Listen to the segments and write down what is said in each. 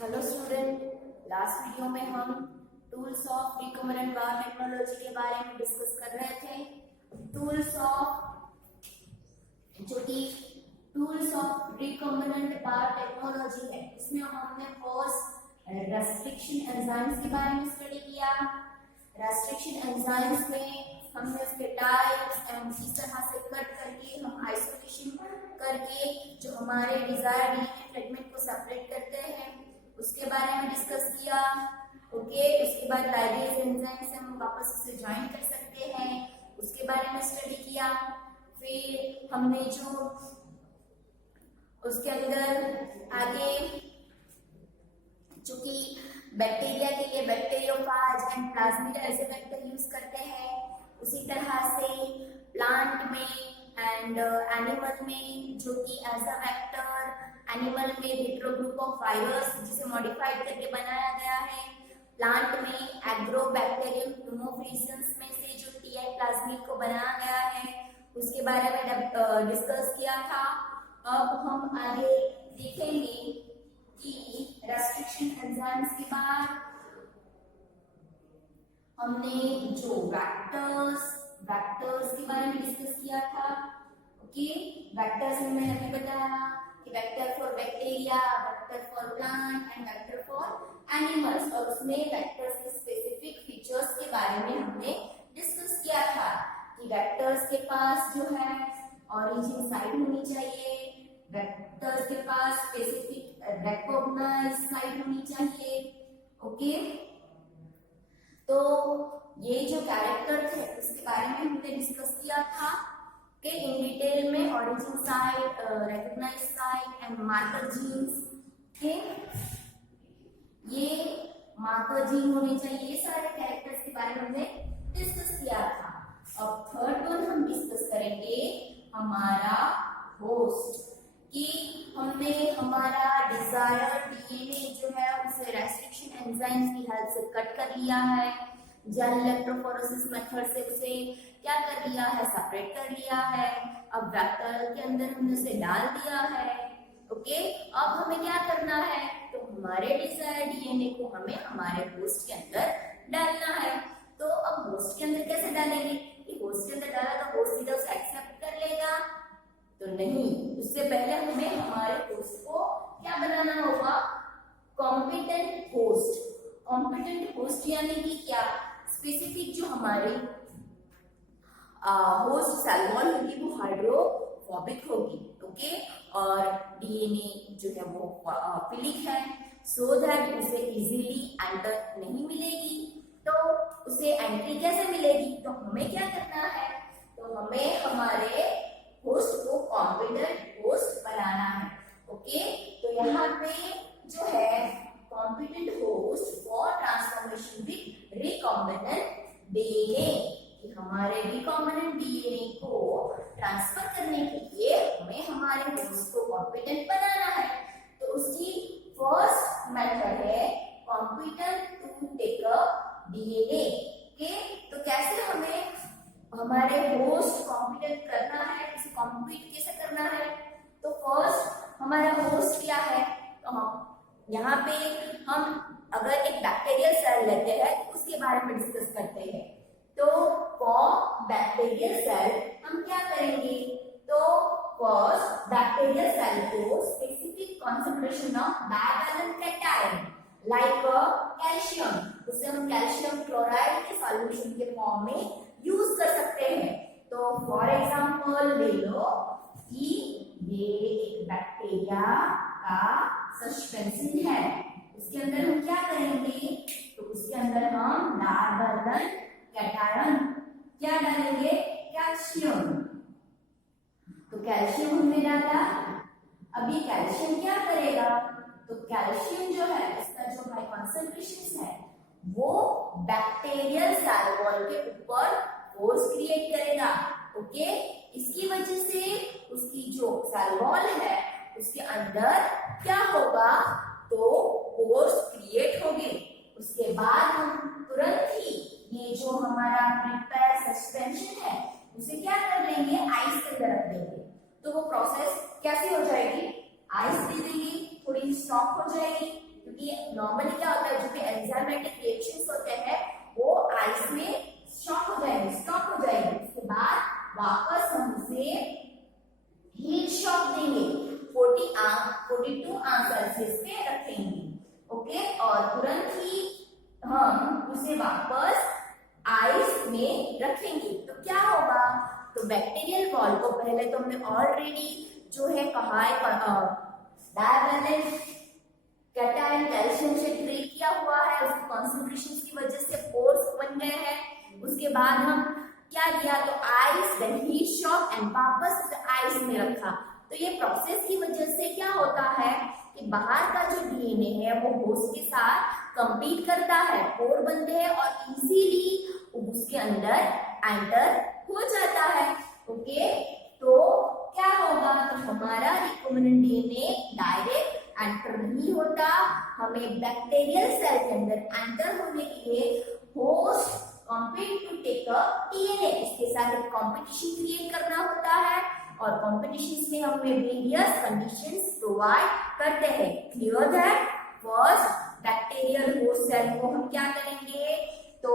Hello student, last video में हम tools of recumbent biotechnology के बारे में डिस्कस कर रहे थे। टूल्स ऑफ रिकम्बेंट बायोटेक्नोलॉजी है, इसमें हमने फर्स्ट रेस्ट्रिक्शन एंजाइम्स के बारे में स्टडी किया। रेस्ट्रिक्शन एंजाइम्स में हमने उसके टाइप्स एंड इस तरह से कट करके हम आइसोलेशन करके जो हमारे डिजायर्ड डीएनए फ्रेगमेंट को सेपरेट करते हैं उसके बारे में डिस्कस किया। ओके, उसके बाद लाइगेज एंजाइम से हम वापस उसे ज्वाइन कर सकते हैं, उसके बारे में स्टडी किया। फिर हमने जो उसके अंदर आगे चूंकि बैक्टीरिया के लिए bacteriophage and plasmid as a vector use करते हैं, उसी तरह से प्लांट में एंड एनिमल में जो कि एज अ वेक्टर एनिमल में हेटेरो ग्रुप ऑफ फाइबर्स जिसे मॉडिफाइड करके बनाया गया है। प्लांट में एग्रोबैक्टीरियम ह्यूमोफ्लिजेंस में से जो टीआई प्लाज्मिड को बनाया गया है उसके बारे में डिस्कस किया था। अब हम आगे देखेंगे कि रेस्ट्रिक्शन एंजाइम्स के बाद हमने जो वेक्टर्स के बारे में डिस्कस किया था। ओके, वेक्टर्स में मैंने अभी बताया कि vector for bacteria, vector for plant and vector for animals, और उसमें वेक्टर्स के स्पेसिफिक फीचर्स के बारे में हमने डिस्कस किया था कि वेक्टर्स के पास जो है ऑरिजिन साइड होनी चाहिए, वेक्टर्स के पास स्पेसिफिक रिकॉग्नाइज साइड होनी चाहिए। ओके, तो ये जो कैरेक्टर थे उसके बारे में हमने डिस्कस किया था कि इन डिटेल में origin site, recognise site and marker genes के ये मार्कर जीन होने चाहिए, ये सारे कैरेक्टर्स के बारे में हमने डिस्कस किया था। अब थर्ड वन हम डिस्कस करेंगे हमारा होस्ट, कि हमने हमारा डिजायर्ड डीएनए जो है उसे रेस्ट्रिक्शन एंजाइम्स की हेल्प से कट कर लिया है, जेल इलेक्ट्रोफोरेसिस मेथड से उसे क्या कर लिया है, सेपरेट कर लिया है। अब वेक्टर के अंदर हमने उसे डाल दिया है। ओके, अब हमें क्या करना है, तो हमारे डिजायर्ड डीएनए को हमें हमारे होस्ट के अंदर डालना है। तो अब होस्ट के अंदर कैसे डालेंगे, कि होस्ट के अंदर डाला तो होस्ट सीधा उसे एक्सेप्ट कर लेगा, तो नहीं, उससे पहले हमें हमारे होस्ट को क्या बनाना होगा, कॉम्पिटेंट होस्ट। कॉम्पिटेंट होस्ट यानी कि क्या, स्पेसिफिक जो हमारी होस्ट सेल वॉल होगी वो हाइड्रोफोबिक होगी। ओके, और डीएनए जो है वो फिलिक है, सो दैट उसे इजीली एंटर नहीं मिलेगी। तो उसे एंट्री कैसे मिलेगी, तो हमें क्या करना है, तो हमें हमारे होस्ट को कॉम्पिटेंट होस्ट बनाना है। ओके, तो यहाँ पे जो है competent host for transformation with recombinant DNA, कि हमारे रिकॉम्बिनेंट डीएनए को ट्रांसफर करने के लिए हमें हमारे होस्ट को कॉम्पिटेंट बनाना है। तो उसकी फर्स्ट मेथड है competent to take a DNA. Okay, तो कैसे हमें हमारे होस्ट कॉम्पिटेंट करना है, इसे कॉम्पीट कैसे करना है, तो फर्स्ट हमारा होस्ट क्या है, तो हम यहाँ पे हम अगर एक बैक्टीरियल सेल लेते हैं तो उसके बारे में डिस्कस करते हैं। तो फॉर बैक्टीरियल सेल हम क्या करेंगे, तो फर्स्ट बैक्टीरियल सेल को specific concentration of divalent cation like calcium, उसे हम कैल्शियम क्लोराइड के सॉल्यूशन के फॉर्म में यूज कर सकते हैं। तो फॉर एग्जांपल ले लो कि ये एक बैक्टीरिया का सस्पेंशन है, उसके अंदर हम क्या करेंगे, तो उसके अंदर हम डाइवैलेंट कैटायन क्या डालेंगे, कैल्शियम। तो कैल्शियम हमने डाला, अब ये कैल्शियम क्या करेगा, तो कैल्शियम जो है इसका जो हाई कॉन्सेंट्रेशन है वो बैक्टीरियल सेल वॉल के ऊपर फोर्स क्रिएट करेगा। ओके, इसकी वजह से उसकी जो सेल वॉल है उसके अंदर क्या होगा, तो फोर्स क्रिएट होगी। उसके बाद हम तुरंत ही ये जो हमारा प्रिपेयर सस्पेंशन है उसे क्या कर लेंगे, आइस के अंदर रख देंगे। तो वो प्रोसेस कैसी हो जाएगी, आइस दे देंगे, थोड़ी स्टॉप हो जाएगी, क्योंकि नॉर्मली क्या होता है, जो भी एंजाइमेटिक रिएक्शंस होते हैं वो आइस में शॉक हो जाएंगे, स्टॉप हो जाएंगे। उसके बाद वापस हम उसे हीट शॉक देंगे, 42 अंश सेल्सियस पे रखेंगे। ओके, और तुरंत ही हम उसे वापस आइस में रखेंगे। तो क्या होगा, तो बैक्टीरियल वॉल को पहले तो हमने ऑलरेडी जो है कहा है डायवैलेंट कैटायन कैल्शियम से ब्रेक किया हुआ है, उसकी कॉन्सेंट्रेशन की वजह से पोर्स बन गए हैं। उसके बाद हम क्या किया, तो ice, then heat shock and वापस आइस में रखा। तो ये प्रोसेस की वजह से क्या होता है कि बाहर का जो डीएनए है वो होस्ट के साथ कंपीट करता है, पोर बनते हैं और इजीली उसके अंदर एंटर हो जाता है। ओके, तो क्या होगा, तो हमारा रिकॉम्बिनेंट डीएनए डायरेक्ट एंटर नहीं होता, हमें बैक्टीरियल सेल के अंदर एंटर होने के लिए host competent to take a DNA, इसके साथ एक कॉम्पिटिशन क्रिएट करना होता है और कॉम्पिटिशन में हमें वेरियस कंडीशंस प्रोवाइड करते हैं। Clear that? First bacterial host cell को हम क्या करेंगे, तो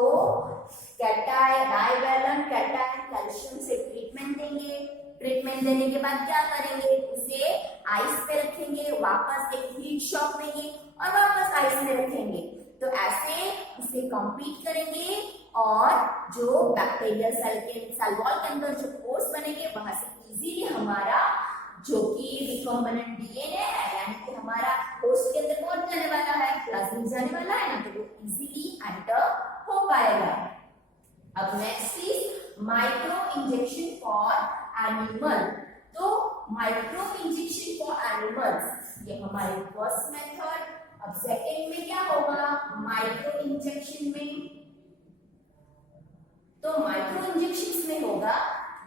कैटायन डाइवैलेंट कैटायन कैल्शियम से ट्रीटमेंट देंगे। ट्रीटमेंट देने के बाद क्या करेंगे, उसे आइस पे रखेंगे, वापस एक हीट शॉक देंगे और वापस आइस में रखेंगे। तो ऐसे उसे कंप्लीट करेंगे और जो बैक्टीरियल सेल वॉल के अंदर जो पोर्स बनेंगे वहां से इजीली हमारा जो कि रिकॉम्बिनेंट डीएनए है, यानी कि हमारा होस्ट के अंदर कौन जाने वाला है, प्लाज्मिड जाने वाला है ना, तो वो इजीली एंटर हो पाएगा। अब next is micro injection for animal. तो माइक्रो इंजेक्शन फॉर एनिमल्स ये हमारी फर्स्ट मेथड। अब सेकेंड में क्या होगा, माइक्रो इंजेक्शन में, तो माइक्रो इंजेक्शन में होगा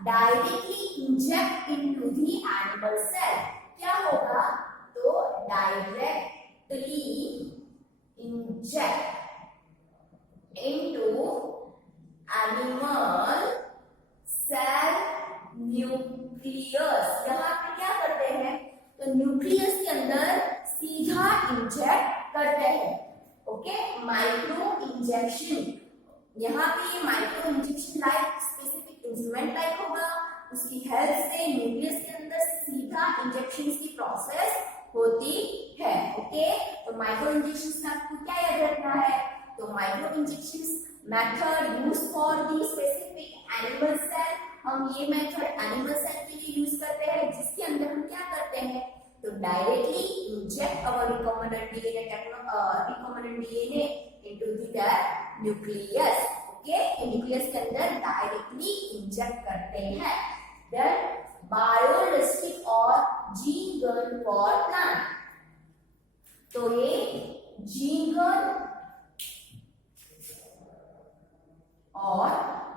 directly inject into the animal cell. क्या होगा, तो directly inject into animal cell nucleus. यहाँ पे क्या करते हैं, तो न्यूक्लियस के अंदर सीधा इंजेक्ट करते हैं। ओके, माइक्रो इंजेक्शन, यहाँ पे micro injection like specific instrument like होगा, उसकी हेल्प से न्यूक्लियस के अंदर सीधा इंजेक्शन की प्रोसेस होती है। ओके, तो माइक्रो इंजेक्शन में आपको क्या याद रखना है, तो micro injection method use for the specific animal cell. हम ये मेथड एनिमल सेल के लिए यूज करते हैं, जिसके अंदर हम क्या करते हैं, तो directly inject our recombinant DNA into the nucleus. Okay, nucleus के अंदर डायरेक्टली इंजेक्ट करते हैं। देन बायोलिस्टिक और जीन गन फॉर प्लांट। तो ये जीन गन और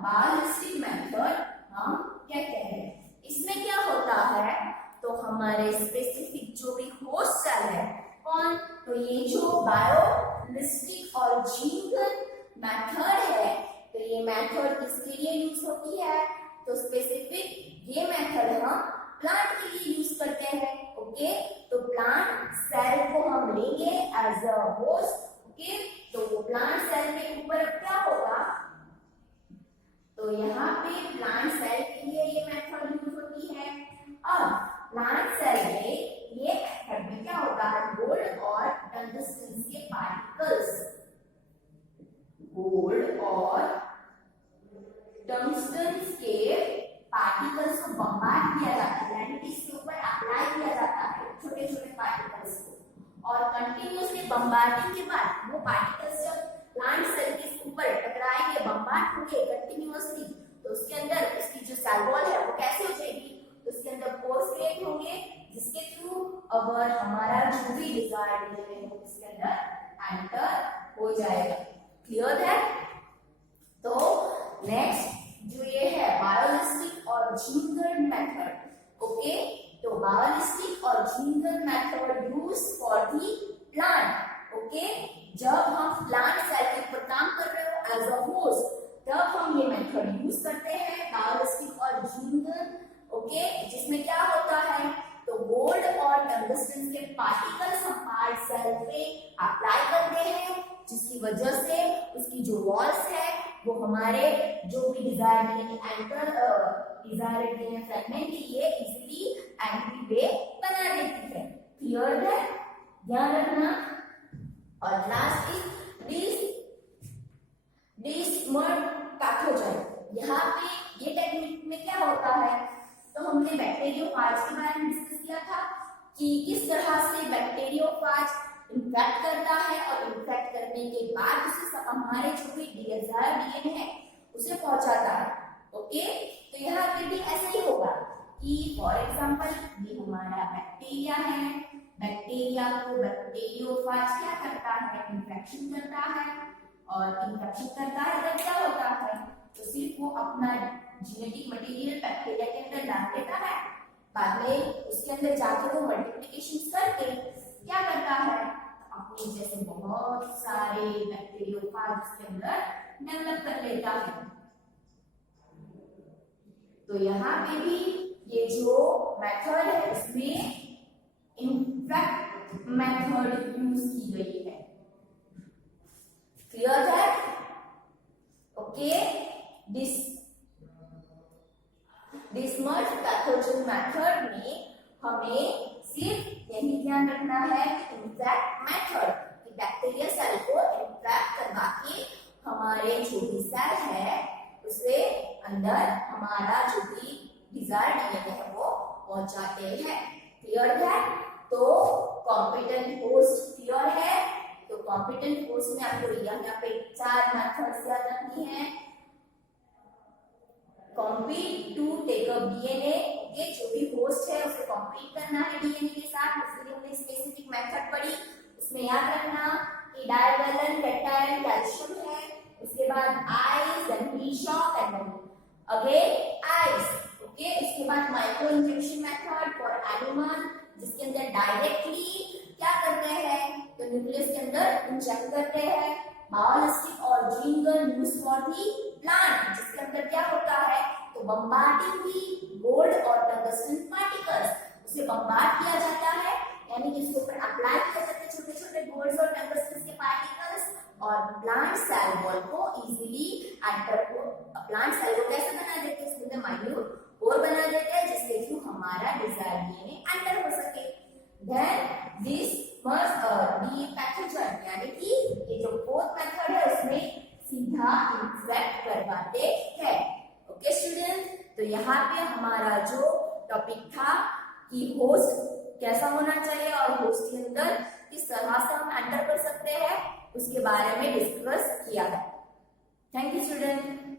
बायोलिस्टिक मेथड हम कहते हैं। इसमें क्या होता है, तो हमारे स्पेसिफिक जो भी होस्ट सेल है कौन, तो ये जो बायोलिस्टिक और जीन गन मेथड है, तो ये मेथड किसके लिए यूज होती है, तो स्पेसिफिक ये मेथड हम प्लांट के लिए यूज करते हैं। ओके, तो प्लांट सेल को हम लेंगे एज अ होस्ट। ओके, तो वो प्लांट सेल के ऊपर क्या होगा, तो यहाँ पे प्लांट सेल के लिए ये मेथड यूज होती है। अब प्लांट सेल में ये मेथड में क्या होता है, गोल्ड और टंगस्टन के पार्टिकल्स, गोल्ड और टंगस्टन के पार्टिकल्स को बम्बार्ड किया जाता है, यानी कि इसके ऊपर अप्लाई किया जाता है छोटे छोटे पार्टिकल्स को, और कंटिन्यूअसली बम्बार्डिंग के बाद वो पार्टिकल्स जब प्लांट सेल के ऊपर टकराएंगे, बम्बार्ड होंगे कंटिन्यूअसली, तो उसके अंदर उसकी जो सेल वॉल है वो कैसे हो जाएगी, तो उसके अंदर पोर्स क्रिएट होंगे, जिसके थ्रू अगर हमारा जो भी डिजायर्ड डीएनए हो उसके अंदर एंटर हो जाएगा। क्लियर है? तो नेक्स्ट जो ये है बायोलिस्टिक और जीन गन मेथड। ओके, तो बायोलिस्टिक और gene gun method use for the plant. Okay, जब हम प्लांट सेल के ऊपर काम कर रहे हो एज अ होस्ट, तब हम ये मेथड यूज करते हैं बायोलिस्टिक और जीन गन। ओके, जिसमें क्या होता है, तो गोल्ड और टंगस्टन के पार्टिकल्स हम इंसाइड सेल पे अप्लाई करते हैं, जिसकी वजह से उसकी जो वॉल्स है वो हमारे जो भी डिजायर्ड डीएनए फ्रेगमेंट के लिए इजीली एंट्री वे बना देती है। क्लियर है, ध्यान रखना। और लास्ट इज डिसमर्ड पैथोजन। यहाँ पे ये टेक्निक में क्या होता है, तो हमने बैक्टीरियोफाज के बारे में डिस्कस किया था कि किस तरह से बैक्टीरियोफाज इन्फेक्ट करता है और इन्फेक्ट करने के बाद उसे हमारे जो भी डिजायर्ड डीएनए है उसे पहुंचाता है। ओके, तो यहाँ पे भी ऐसा ही होगा कि फॉर एग्जांपल ये हमारा बैक्टीरिया है, बैक्टीरिया को बैक्टीरियोफाज क्या करता है, इन्फेक्शन करता है, और इन्फेक्शन करता है तो क्या होता है, तो सिर्फ वो अपना जेनेटिक मटेरियल बैक्टीरिया के अंदर डाल देता है, बाद में उसके अंदर जाके वो मल्टीप्लिकेशन करके क्या करता है, अपने जैसे बहुत सारे बैक्टीरियोफाज उसके अंदर डेवलप कर लेता है। तो यहाँ पे भी ये जो मेथड है उसमें इनफेक्ट मेथड यूज की गई है। क्लियर है? ओके, डिसमर्ज पैथोजन मेथड में हमें सिर्फ यही ध्यान रखना है कि इनफेक्ट मेथड कि बैक्टीरिया सेल को इन्फेक्ट करवा के हमारे जो भी सेल है उसे अंदर हमारा जो भी डिजायर्ड डीएनए है वो पहुंचाते हैं। क्लियर है? तो कॉम्पिटेंट होस्ट क्लियर है? तो कॉम्पिटेंट होस्ट में आपको यहाँ पे 4 मेथड्स याद रखनी है। Competent to take up DNA, ये जो भी होस्ट है उसे कॉम्पीट करना है डीएनए के साथ, उसके लिए हमने स्पेसिफिक मेथड पढ़ी। उसमें याद रखना कि डायवेलेंट कैटायन कैल्शियम है, उसके बाद ice and shock and again ice. Okay, उसके बाद micro injection method for animal, जिसके अंदर डायरेक्टली क्या करते हैं, तो न्यूक्लियस के अंदर इंजेक्ट करते हैं। बायोलिस्टिक और ginger use for the plant, जिसके अंदर क्या होता है, तो बम्बार्डिंग दी गोल्ड और टंगस्टन पार्टिकल्स, उसे बम्बार्ड किया जाता है, यानी कि इसके ऊपर अप्लाई किया जाता है छोटे छोटे गोल्ड और टंगस्टन के पार्टिकल्स, और प्लांट सेल वॉल को इजीली एंटर को प्लांट सेल को कैसे बना देते हैं, इसके अंदर माइन्यूट पोर बना देते हैं जिसके थ्रू हमारा डिजायर्ड डीएनए एंटर हो सके। Then this must be pathogen, यानी कि ये जो फोर्थ मेथड है उसमें सीधा इन्फेक्ट करवाते हैं। ओके स्टूडेंट, तो यहाँ पे हमारा जो टॉपिक था कि होस्ट कैसा होना चाहिए और होस्ट के अंदर किस तरह से हम एंटर कर सकते हैं उसके बारे में डिस्कस किया है। Thank you student.